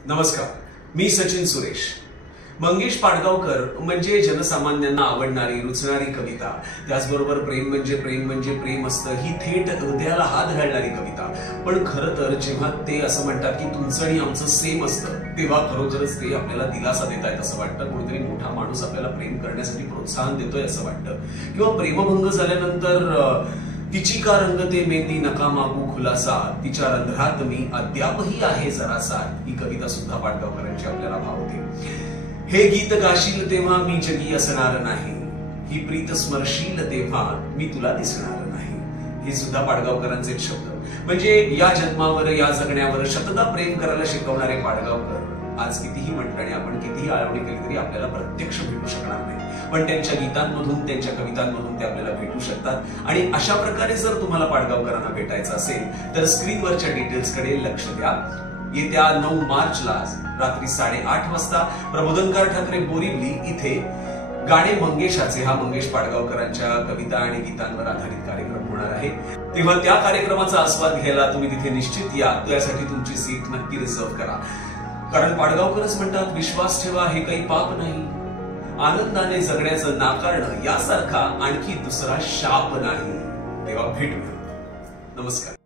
नमस्कार, मी सचिन सुरेश। मंगेश पाडगावकर म्हणजे जनसामान्यांना आवडणारी रुचणारी कविता, त्याचबरोबर प्रेम म्हणजे प्रेम असतं ही थेट हृदयाला हात घालणारी कविता। पण खरं तर जेव्हा ते असं म्हणतात की तुमचं आणि आमचं सेम असतं, तेव्हा खरोखरच ते आपल्याला दिलासा देत आहेत असं वाटतं। कोणीतरी मोठा माणूस आपल्याला प्रेम करण्यासाठी प्रोत्साहन देतोय असं वाटतं। किंवा प्रेमभंग झाल्यानंतर तिची का रंगते मेहंदी नका मागू खुलासा, तिच्या रंध्रात मी अद्यापही आहे जरासा, ही कविता सुद्धा पाडगावकरांची आपल्याला भावते। हे गीत गाशील तेव्हा मी जगी असणार नाही, ही प्रीत स्मरशील तेव्हा मी तुला दिसणार नाही, हे सुद्धा पाडगावकरांचे शब्द। म्हणजे या जन्मावर या जगण्यावर शतदा प्रेम करायला शिकवणारे पाडगावकर आज कितीही म्हटलं आणि आपण कितीही आळवणी केली तरी आपल्याला प्रत्यक्ष भेटू शकणार नाही, पण त्यांच्या गीतांमधून त्यांच्या कवितांमधून ते आपल्याला भेटू शकतात। आणि अशा प्रकारे जर तुम्हाला पाडगावकरांना भेटायचं असेल तर स्क्रीनवरच्या डिटेल्सकडे लक्ष द्या। येत्या 9 मार्चला रात्री 8:30 वाजता प्रबोधनकार ठाकरे बोरिवली इथे गाणे मंगेशाचे हा मंगेश पाडगावकरांच्या कविता आणि गीतांवर आधारित कार्यक्रम होणार आहे। तेव्हा त्या कार्यक्रमाचा आस्वाद घ्यायला तुम्ही तिथे निश्चित या, त्यासाठी तुमची सीट नक्की रिझर्व्ह करा। कारण पाडगावकरच म्हणतात, विश्वास ठेवा हे काही पाप नाही, आनंदाने जगण्याचं नाकारणं यासारखा आणखी दुसरा शाप नाही। तेव्हा भेटूया। नमस्कार।